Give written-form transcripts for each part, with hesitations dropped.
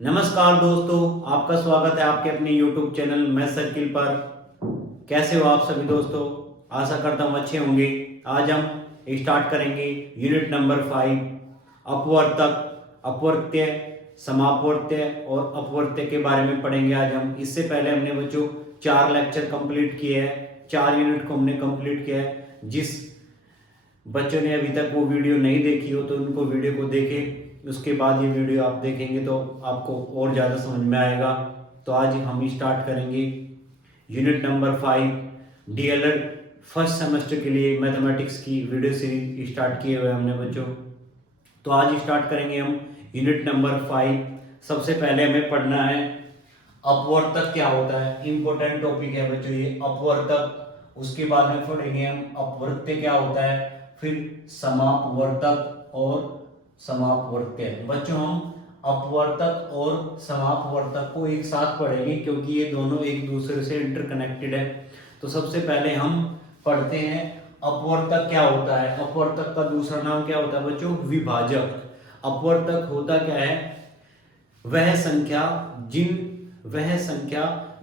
नमस्कार दोस्तों, आपका स्वागत है आपके अपने YouTube चैनल मैथ सर्किल पर। कैसे हो आप सभी दोस्तों? आशा करता हूँ अच्छे होंगे। आज हम स्टार्ट करेंगे यूनिट नंबर 5 अपवर्तक, अपवर्त्य, समापवर्त्य और अपवर्त्य के बारे में पढ़ेंगे आज हम। इससे पहले हमने बच्चों 4 लेक्चर कंप्लीट किए हैं, 4 यूनिट को हमने कंप्लीट किया है। जिस बच्चों ने अभी तक वो वीडियो नहीं देखी हो तो उनको वीडियो को देखें, उसके बाद ये वीडियो आप देखेंगे तो आपको और ज़्यादा समझ में आएगा। तो आज हम स्टार्ट करेंगे unit number 5 DElEd first semester के लिए मैथमेटिक्स की वीडियो सीरीज स्टार्ट किए हुए हमने बच्चों। तो आज स्टार्ट करेंगे हम यूनिट नंबर 5। सबसे पहले हमें पढ़ना है अपवर्तक क्या होता है। इंपॉर्टेंट टॉपिक है बच्चों ये अपवर्तक। उसके बाद में पढ़ेंगे हम अपवर्त्य क्या होता है, फिर समापवर्तक और समापवर्त्य। बच्चों हम अपवर्तक और समापवर्तक को एक साथ पढ़ेंगे क्योंकि ये दोनों एक दूसरे से इंटरकनेक्टेड है। तो सबसे पहले हम पढ़ते हैं अपवर्तक क्या होता है। अपवर्तक का दूसरा नाम क्या होता है बच्चों? विभाजक। अपवर्तक होता क्या है? वह संख्या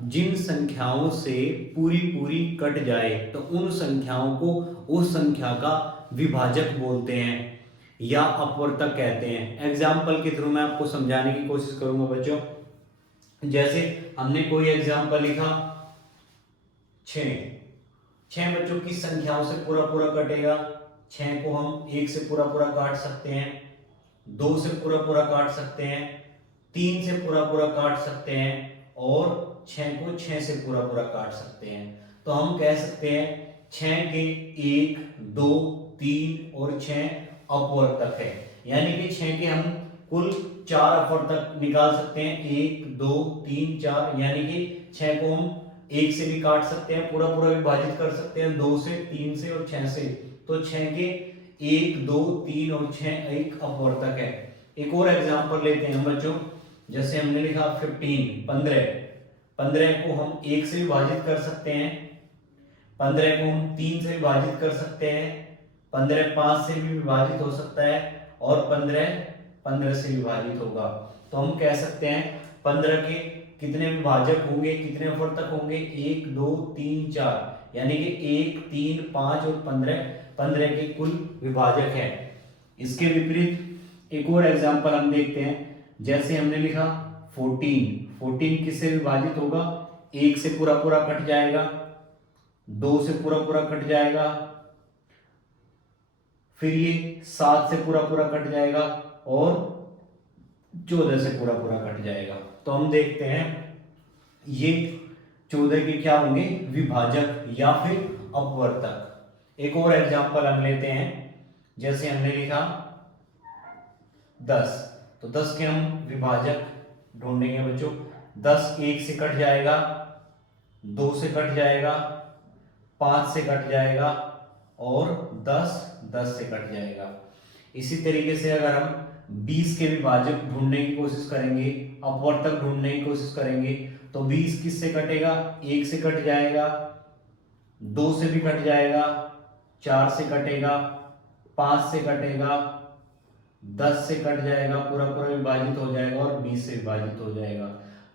जिन संख्याओं से पूरी पूरी कट जाए तो उन संख्याओं को उस संख्या का विभाजक बोलते हैं या अपवर्तक कहते हैं। एग्जाम्पल के थ्रू मैं आपको समझाने की कोशिश करूंगा बच्चों। जैसे हमने कोई एग्जाम्पल लिखा 6। 6 बच्चों की संख्याओं से पूरा पूरा कटेगा। 6 को हम 1 से पूरा पूरा काट सकते हैं, 2 से पूरा पूरा काट सकते हैं, 3 से पूरा पूरा काट सकते हैं और 6 को 6 से पूरा पूरा काट सकते हैं। तो हम कह सकते हैं 6 के 1, 2, 3 और 6 अपवर्तक है। यानी कि 6 के हम कुल 4 अपवर्तक निकाल सकते हैं, 1, 2, 3, 4। यानी कि 6 को हम 1 से भी काट सकते हैं, पूरा पूरा विभाजित कर सकते हैं, 2 से, 3 से और 6 से। तो 6 के 1, 2, 3 और 6 एक अपवर्तक है। एक और एग्जांपल लेते हैं बच्चों। जैसे हमने लिखा 15। 15 को हम 1 से विभाजित कर सकते हैं, 15 को हम 3 से विभाजित कर सकते हैं, 15 5 से भी विभाजित हो सकता है और 15 से विभाजित होगा। तो हम कह सकते हैं 15 के कितने विभाजक होंगे, कितने अपवर्तक होंगे? 1, 2, 3, 4। यानी कि 1, 3, 5 और 15 के कुल विभाजक है। इसके विपरीत एक और एग्जांपल हम देखते हैं। जैसे हमने लिखा 14 किससे विभाजित होगा? 1 से पूरा पूरा कट जाएगा, 2 से पूरा पूरा कट जाएगा, फिर ये 7 से पूरा पूरा कट जाएगा और 14 से पूरा पूरा कट जाएगा। तो हम देखते हैं ये 14 के क्या होंगे? विभाजक या फिर अपवर्तक। एक और एग्जांपल हम लेते हैं। जैसे हमने लिखा 10, तो 10 के हम विभाजक ढूंढेंगे बच्चों। 10 1 से कट जाएगा, 2 से कट जाएगा, 5 से कट जाएगा और 10 से कट जाएगा। इसी तरीके से अगर हम 20 के विभाजक ढूंढने की कोशिश करेंगे, अपवर्तक ढूंढने की कोशिश करेंगे, तो 20 किससे कटेगा? 1 से कट जाएगा, 2 से भी कट जाएगा, 4 से कटेगा, 5 से कटेगा, 10 से कट जाएगा, पूरा पूरा विभाजित हो जाएगा और 20 से विभाजित हो जाएगा।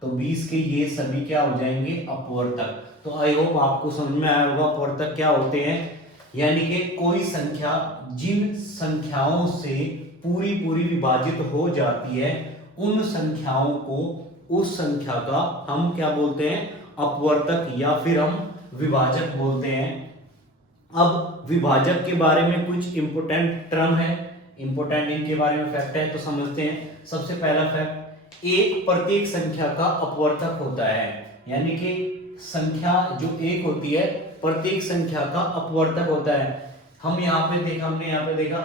तो 20 के ये सभी क्या हो जाएंगे? अपवर्तक। तो आई होप आपको समझ में आया होगा अपवर्तक क्या होते हैं। यानी कि कोई संख्या जिन संख्याओं से पूरी पूरी विभाजित हो जाती है उन संख्याओं को उस संख्या का हम क्या बोलते हैं? अपवर्तक या फिर हम विभाजक बोलते हैं। अब विभाजक के बारे में कुछ इंपोर्टेंट टर्म है, इंपोर्टेंट इनके बारे में फैक्ट है, तो समझते हैं। सबसे पहला फैक्ट, एक प्रत्येक संख्या का अपवर्तक होता है। यानी कि संख्या जो एक होती है प्रत्येक संख्या का अपवर्तक होता है। हमने यहाँ पे देखा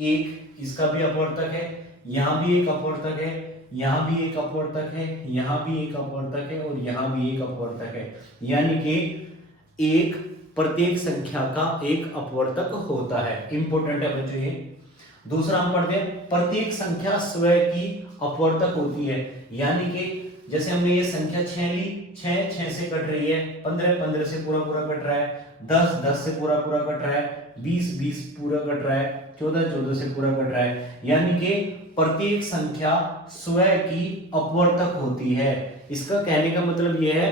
1, इसका भी अपवर्तक है, यहाँ भी एक अपवर्तक है, यहाँ भी एक अपवर्तक है, यहाँ भी एक अपवर्तक है और यहाँ भी एक अपवर्तक है। यानी कि एक प्रत्येक संख्या का एक अपवर्तक होता है। इंपॉर्टेंट है बच्चों ये। दूसरा हम पढ़ते हैं प्रत्येक संख्या स्वयं की अपवर्तक होती है। यानी कि जैसे हमने ये संख्या 6 ली, 6 से कट रही है, 15 से पूरा पूरा कट रहा है, 10 से पूरा पूरा कट रहा है, 20 पूरा कट रहा है, 14 से पूरा कट रहा है। यानी कि प्रत्येक संख्या स्वयं की अपवर्तक होती है। इसका कहने का मतलब यह है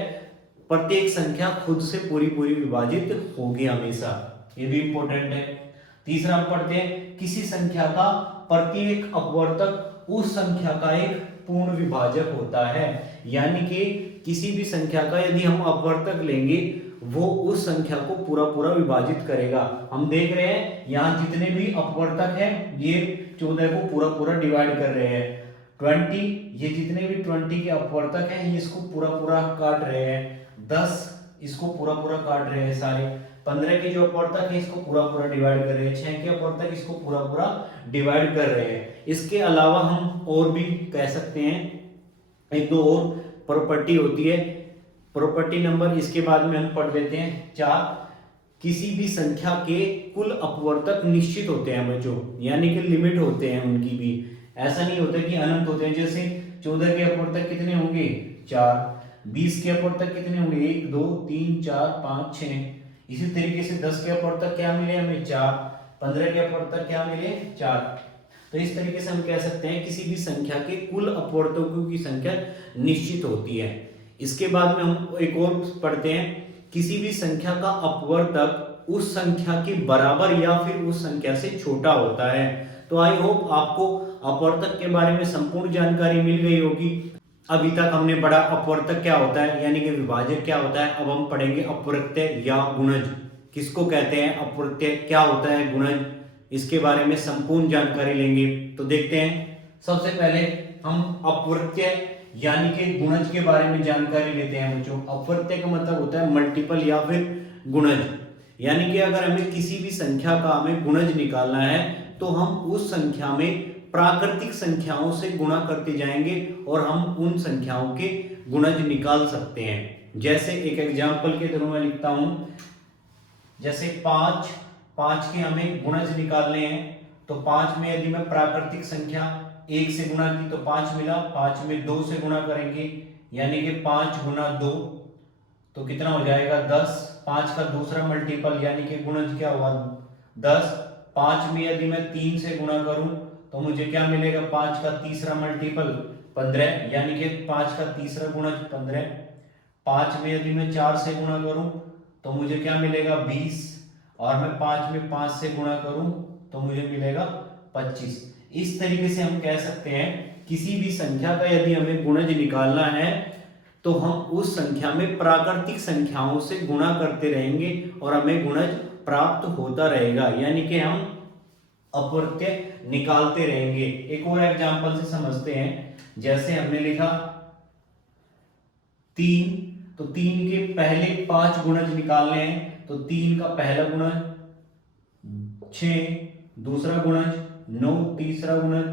प्रत्येक संख्या खुद से पूरी पूरी विभाजित होगी हमेशा, ये भी इंपॉर्टेंट है। तीसरा हम पढ़ते हैं किसी संख्या का प्रत्येक अपवर्तक उस संख्या का एक पूर्ण विभाजक होता है, यानी कि किसी भी संख्या का यदि हम अपवर्तक लेंगे वो उस संख्या को पूरा पूरा विभाजित करेगा। हम देख रहे हैं यहाँ जितने भी अपवर्तक हैं ये 14 को पूरा पूरा डिवाइड कर रहे हैं। 20 ये जितने भी 20 के अपवर्तक हैं ये इसको पूरा पूरा काट रहे हैं। 10 इसको पूरा पूरा काट रहे हैं सारे। 15 के जो अपवर्तक है इसको पूरा पूरा डिवाइड कर रहे हैं। 6 के अपवर्तक इसको पूरा पूरा डिवाइड कर रहे हैं। इसके अलावा हम और भी कह सकते हैं, एक दो और प्रॉपर्टी होती है। प्रॉपर्टी नंबर इसके बाद में हम पढ़ लेते हैं 4। किसी भी संख्या के कुल अपवर्तक निश्चित होते हैं बच्चों, यानी कि लिमिट होते हैं उनकी भी। ऐसा नहीं होता कि अनंत होते हैं। जैसे 14 के अपवर्तक कितने होंगे 4, 20 के अपवर्तक कितने होंगे 1 2 3 4 5 6। इसी तरीके से 10 के अपवर्तक क्या मिले हमें 4, 15 के अपवर्तक क्या मिले 4। तो इस तरीके से हम कह सकते हैं किसी भी संख्या के कुल अपवर्तकों की संख्या निश्चित होती है। इसके बाद में हम एक और पढ़ते हैं किसी भी संख्या का अपवर्तक उस संख्या के बराबर या फिर उस संख्या से छोटा होता है। तो आई होप आपको अपवर्तक के बारे में संपूर्ण जानकारी मिल गई होगी। अभी तक हमने पढ़ा अपवर्तक क्या होता है यानी कि विभाजक क्या होता है। अब हम पढ़ेंगे अपवर्त्य या गुणज किसको कहते हैं, अपवर्त्य क्या होता है, गुणज, इसके बारे में संपूर्ण जानकारी लेंगे। तो देखते हैं, सबसे पहले हम अपवर्त्य यानी कि गुणज के बारे में जानकारी लेते हैं बच्चों। अपवर्त्य का मतलब होता है मल्टीपल या फिर गुणज, यानी कि अगर हमें किसी भी संख्या का हमें गुणज निकालना है तो हम उस संख्या में प्राकृतिक संख्याओं से गुणा करते जाएंगे और हम उन संख्याओं के गुणज निकाल सकते हैं। जैसे एक एग्जांपल के थ्रू मैं लिखता हूं, जैसे 5 के हमें गुणज निकालने हैं तो 5 में यदि मैं प्राकृतिक संख्या 1 से गुणा की तो 5 मिला, 5 में 2 से गुणा करेंगे यानी कि 5 गुना 2 तो कितना हो जाएगा 10। 5 का दूसरा मल्टीपल यानी कि गुणज क्या हुआ 10। 5 में यदि मैं 3 से गुणा करूं तो मुझे क्या मिलेगा 5 का तीसरा मल्टीपल 15 यानी कि 5 का तीसरा गुणज 15। 5 में यदि मैं 4 से गुणा करूं तो मुझे क्या मिलेगा 20 और मैं 5 में 5 से गुणा करूं तो मुझे मिलेगा 25। इस तरीके से हम कह सकते हैं किसी भी संख्या का यदि हमें गुणज निकालना है तो हम उस संख्या में प्राकृतिक संख्याओं से गुणा करते रहेंगे और हमें गुणज प्राप्त होता रहेगा, यानी कि हम अपवर्त्य निकालते रहेंगे। एक और एग्जांपल से समझते हैं, जैसे हमने लिखा 3 तो 3 के पहले 5 गुणज निकालने हैं तो 3 का पहला गुणज, 6 दूसरा गुणज, 9 तीसरा गुणज,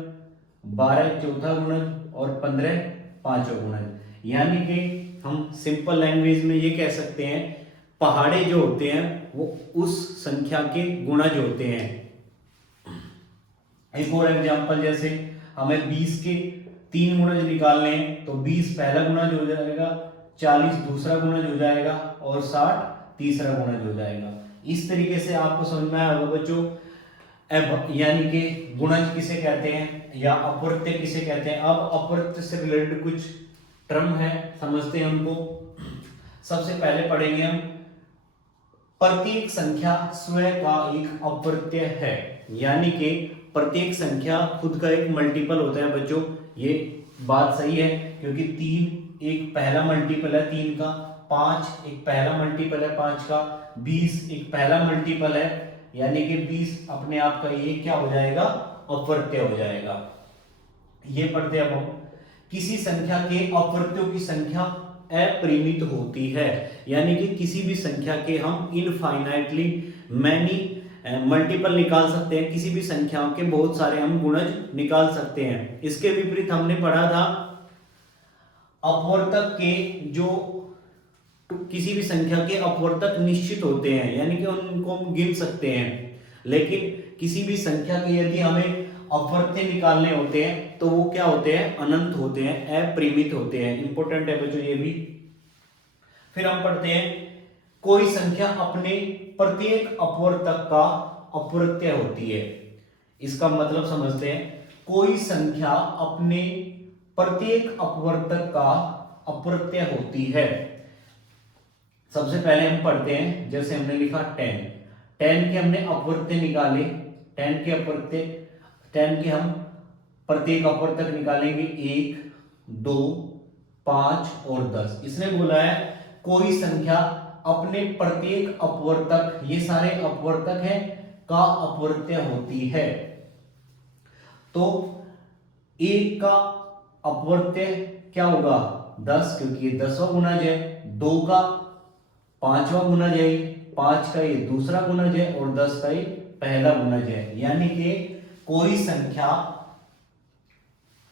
12 चौथा गुणज और 15 पांचवा गुणज। यानी कि हम सिंपल लैंग्वेज में ये कह सकते हैं पहाड़े जो होते हैं वो उस संख्या के गुणज होते हैं। एक और एग्जांपल, जैसे हमें 20 के 3 गुणज निकालने हैं तो 20 पहला गुणज हो जाएगा, 40 दूसरा गुणज हो जाएगा और 60 तीसरा गुणज हो जाएगा। इस तरीके से आपको समझ में आया होगा बच्चों, यानी कि गुणज किसे कहते हैं या अपवर्त्य किसे कहते हैं। अब अपवर्त्य से रिलेटेड कुछ टर्म है, समझते हैं उनको। सबसे पहले पढ़ेंगे हम प्रत्येक संख्या स्वयं का एक अपवर्त्य है, यानी कि प्रत्येक संख्या खुद का एक मल्टीपल होता है बच्चों। ये बात सही है क्योंकि 3 एक पहला मल्टीपल है 3 का, 5 एक पहला मल्टीपल है 5 का, 20 एक पहला मल्टीपल है, यानी कि 20 अपने आप का ये क्या हो जाएगा अपवर्त्य हो जाएगा। ये पढ़ते हैं अब हम, किसी संख्या के अपवर्त्यों की संख्या अपरिमित होती है, यानी कि किसी भी संख्या के हम इनफाइनाइटली मैनी मल्टीपल निकाल सकते हैं। किसी भी संख्याओं के बहुत सारे हम गुणज निकाल सकते हैं। इसके विपरीत हमने पढ़ा था अपवर्तक के जो किसी भी संख्या के अपवर्तक निश्चित होते हैं, यानी कि उनको हम गिन सकते हैं, लेकिन किसी भी संख्या के यदि हमें अपवर्त्य निकालने होते हैं तो वो क्या होते हैं अनंत होते हैं, अपरिमित होते हैं। इंपॉर्टेंट है बच्चों ये भी। फिर हम पढ़ते हैं कोई संख्या अपने प्रत्येक अपवर्तक का अपवर्त्य होती है। इसका मतलब समझते हैं, कोई संख्या अपने प्रत्येक अपवर्तक का अप्रत्यय होती है। सबसे पहले हम पढ़ते हैं, जैसे हमने लिखा 10, 10 के हमने अपवर्त्य निकाले, 10 के अपवर्त्य, 10 के हम प्रत्येक अपवर्तक निकालेंगे 1, 2, 5 और 10। इसने बोला है कोई संख्या अपने प्रत्येक अपवर्तक, ये सारे अपवर्तक हैं, का अपवर्त्य होती है। तो 1 का अपवर्त्य क्या होगा 10, क्योंकि ये 10वां गुणज है। 2 का 5वां गुणज है, 5 का ये दूसरा गुणज है और 10 का ये पहला गुणज है। यानी कि कोई संख्या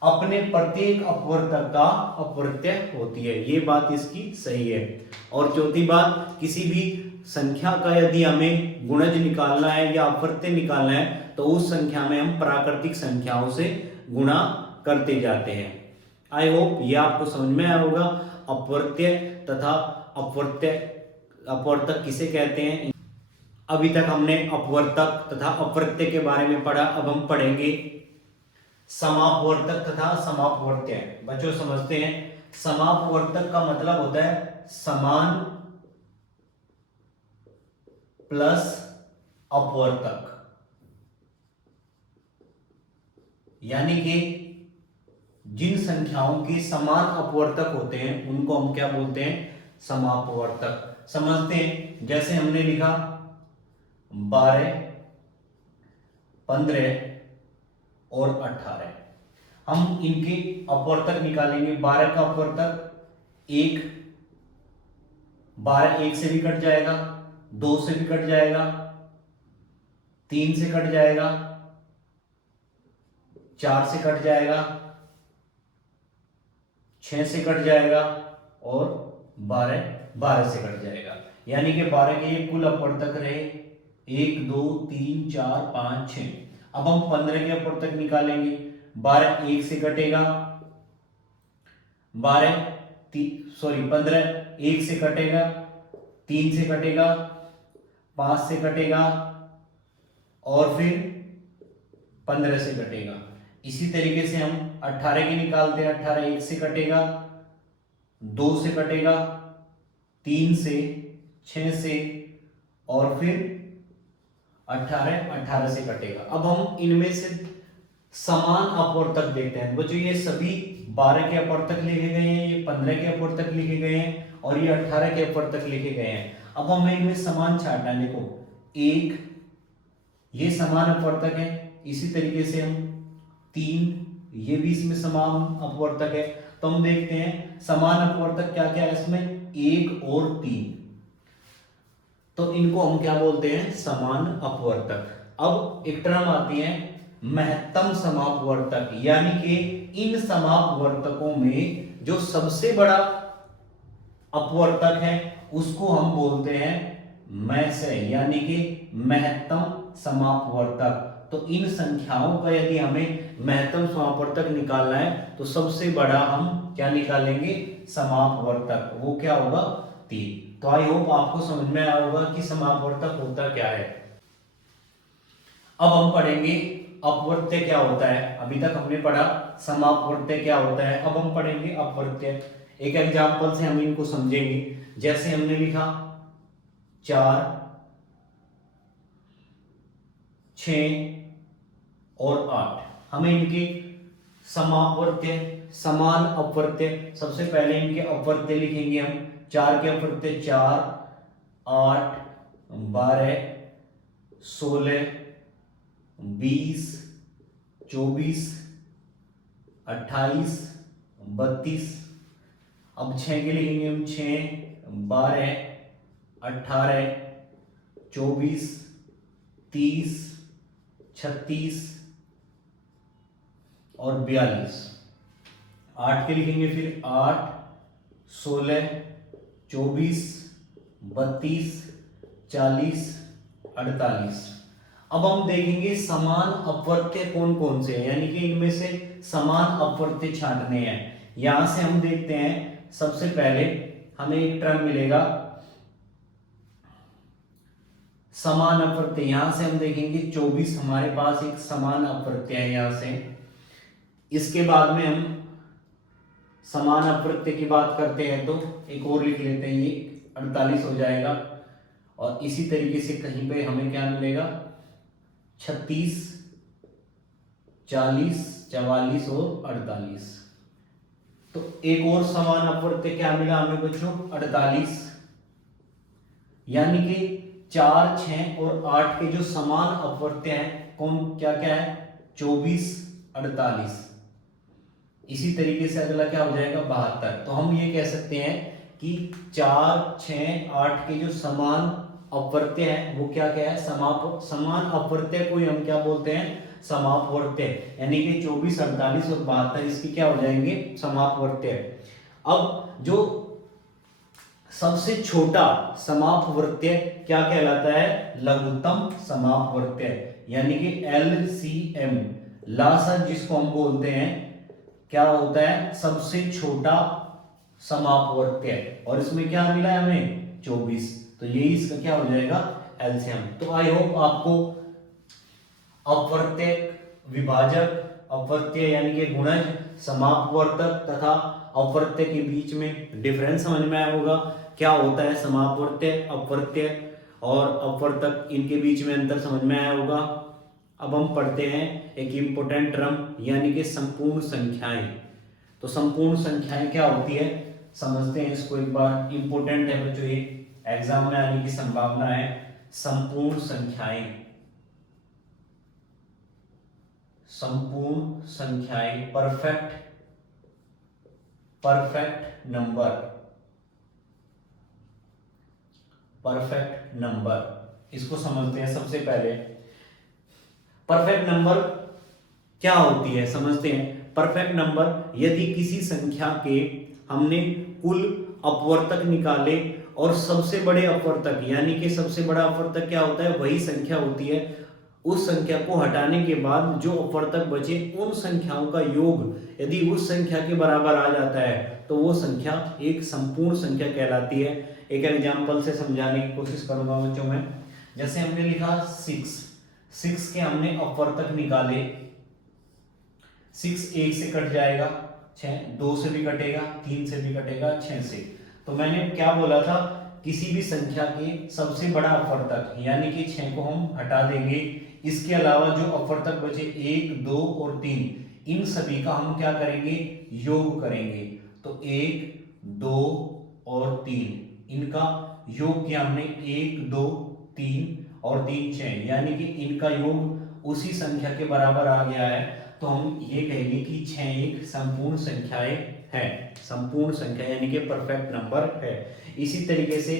अपने प्रत्येक अपवर्तक का अपवर्त्य होती है, ये बात इसकी सही है। और चौथी बात, किसी भी संख्या का यदि हमें गुणज निकालना है या अपवर्त्य निकालना है तो उस संख्या में हम प्राकृतिक संख्याओं से गुणा करते जाते हैं। आई होप ये आपको समझ में आया होगा अपवर्त्य तथा अपवर्तक किसे कहते हैं। अभी तक हमने अपवर्तक तथा अपवर्त्य के बारे में पढ़ा, अब हम पढ़ेंगे समापवर्तक तथा समापवर्त्य। बच्चों समझते हैं, समापवर्तक का मतलब होता है समान प्लस अपवर्तक, यानी कि जिन संख्याओं के समान अपवर्तक होते हैं उनको हम क्या बोलते हैं, समापवर्तक। समझते हैं, जैसे हमने लिखा 12, 15 और 18, हम इनके अपवर्तक निकालेंगे। 12 का अपवर्तक 1, 12 1 से भी कट जाएगा, 2 से भी कट जाएगा, 3 से कट जाएगा, 4 से कट जाएगा, 6 से कट जाएगा और 12 से कट जाएगा। यानी कि 12 के ये कुल अपवर्तक रहे 1, 2, 3, 4, 5, 6। अब हम 15 के अपवर्तक निकालेंगे। 12 1 से कटेगा, 15 1 से कटेगा, 3 से कटेगा, 5 से कटेगा और फिर 15 से कटेगा। इसी तरीके से हम 18 के निकालते हैं। 18 1 से कटेगा, 2 से कटेगा, 3 से, 6 से और फिर 18 से कटेगा। अब हम इनमें से समान अपवर्तक देखते हैं। बच्चों ये सभी 12 के अपवर्तक लिखे गए हैं, ये 15 के अपवर्तक लिखे गए हैं और ये 18 के अपवर्तक लिखे गए हैं। अब हमें इनमें समान छांटना है। देखो 1 ये समान अपवर्तक है, इसी तरीके से हम 3 ये भी इसमें समान अपवर्तक है। तो हम देखते हैं समान अपवर्तक क्या क्या है इसमें, 1 और 3, तो इनको हम क्या बोलते हैं, समान अपवर्तक। अब एक टर्म आती है महत्तम समापवर्तक, यानी कि इन समापवर्तकों में जो सबसे बड़ा अपवर्तक है उसको हम बोलते हैं मैसे, यानी कि महत्तम समापवर्तक। तो इन संख्याओं का यदि हमें महत्तम समापवर्तक निकालना है तो सबसे बड़ा हम क्या निकालेंगे, समापवर्तक। वो क्या होगा, 3। तो आई होप आपको समझ में आया होगा कि समापवर्तक होता क्या है। अब हम पढ़ेंगे अपवर्त्य क्या होता है। अभी तक हमने पढ़ा समापवर्त्य क्या होता है, अब हम पढ़ेंगे अपवर्त्य। एक एग्जांपल से हम इनको समझेंगे। जैसे हमने लिखा 4, 6 और 8, हमें इनके समापवर्त्य, समान अपवर्त्य, सबसे पहले इनके अपवर्त्य लिखेंगे हम। 4 के अपवर्त्य 4, 8, 12, 16, 20, 24, 28, 32। अब 6 के लिखेंगे हम 6, 12, 18, 24, 30, 36 और 42। 8 के लिखेंगे फिर 8, 16, 24, 32, 40, 48। अब हम देखेंगे समान अपवर्त्य कौन कौन से हैं, यानी कि इनमें से समान अपवर्त्य छांटने हैं। यहां से हम देखते हैं, सबसे पहले हमें एक टर्म मिलेगा समान अपवर्त्य। यहां से हम देखेंगे 24, हमारे पास एक समान अपवर्त्य है। यहां से इसके बाद में हम समान अपवृत्त की बात करते हैं तो एक और लिख लेते हैं, ये 48 हो जाएगा। और इसी तरीके से कहीं पे हमें क्या मिलेगा, 36, 40, 44 और 48। तो एक और समान अपवृत्त क्या मिला हमें बच्चों, 48। यानी कि 4, 6 और 8 के जो समान अपवर्त्य हैं कौन क्या क्या है, 24, 48। इसी तरीके से अगला क्या हो जाएगा, 72। तो हम ये कह सकते हैं कि 4, 6, 8 के जो समान अपवर्त्य हैं वो क्या क्या है, समान अपवर्त्य को हम क्या बोलते हैं, समापवर्त्य। यानी कि 24, 48 और 72 इसकी क्या हो जाएंगे, समापवर्त्य। अब जो सबसे छोटा समापवर्त्य क्या कहलाता है, लघुत्तम समापवर्त्य, यानी कि LCM, लासा जिसको हम बोलते हैं, क्या होता है, सबसे छोटा समापवर्त्य। और इसमें क्या मिला है हमें, 24। तो यही इसका क्या हो जाएगा, LCM। तो आई होप आपको अपवर्त्य, विभाजक, अपवर्त्य यानी कि गुणज, समापवर्तक तथा अपवर्त्य के बीच में डिफरेंस समझ में आया होगा, क्या होता है समापवर्त्य, अपवर्त्य और अपवर्तक, इनके बीच में अंतर समझ में आया होगा। अब हम पढ़ते हैं एक इंपोर्टेंट टर्म, यानी कि संपूर्ण संख्याएं। तो संपूर्ण संख्याएं क्या होती है समझते हैं इसको एक बार, इंपोर्टेंट है बच्चों, ये एग्जाम में आने की संभावना है। संपूर्ण संख्याएं, संपूर्ण संख्याएं, परफेक्ट नंबर, परफेक्ट नंबर, इसको समझते हैं। सबसे पहले परफेक्ट नंबर क्या होती है समझते हैं। परफेक्ट नंबर, यदि किसी संख्या के हमने कुल अपवर्तक निकाले और सबसे बड़े अपवर्तक, यानी कि सबसे बड़ा अपवर्तक क्या होता है, वही संख्या होती है, उस संख्या को हटाने के बाद जो अपवर्तक बचे उन संख्याओं का योग यदि उस संख्या के बराबर आ जाता है तो वो संख्या एक संपूर्ण संख्या कहलाती है। एक एग्जांपल से समझाने की कोशिश करूंगा बच्चों में। जैसे हमने लिखा 6 के हमने अपवर्तक निकाले, 6 1 से कट जाएगा, 6 2 से भी कटेगा, 3 से भी कटेगा, 6 से। तो मैंने क्या बोला था, किसी भी संख्या के सबसे बड़ा अपवर्तक यानी कि 6 को हम हटा देंगे, इसके अलावा जो अपवर्तक बचे 1 2 और 3, इन सभी का हम क्या करेंगे, योग करेंगे। तो 1 2 और 3 इनका योग किया हमने, 1 2 3 और 3 6, यानी कि इनका योग उसी संख्या के बराबर आ गया है। तो हम ये कहेंगे कि 6 एक संपूर्ण संख्याएं है, संपूर्ण संख्या यानी कि परफेक्ट नंबर है। इसी तरीके से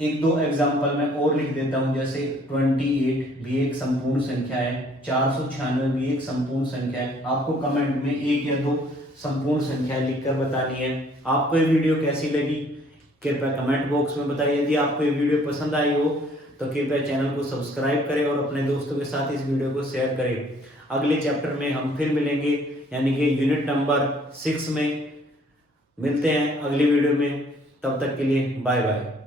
एक दो एग्जांपल मैं और लिख देता हूं, जैसे 28 भी एक संपूर्ण संख्या है, 496 भी एक संपूर्ण संख्या है। आपको कमेंट में एक या दो संपूर्ण संख्याएं लिखकर बतानी है। आपको ये वीडियो कैसी लगी कृपया कमेंट बॉक्स में बताइए। यदि आपको ये वीडियो पसंद आई हो तो कृपया चैनल को सब्सक्राइब करें और अपने दोस्तों के साथ इस वीडियो को शेयर करें। अगले चैप्टर में हम फिर मिलेंगे, यानी कि यूनिट नंबर 6 में मिलते हैं अगली वीडियो में। तब तक के लिए बाय बाय।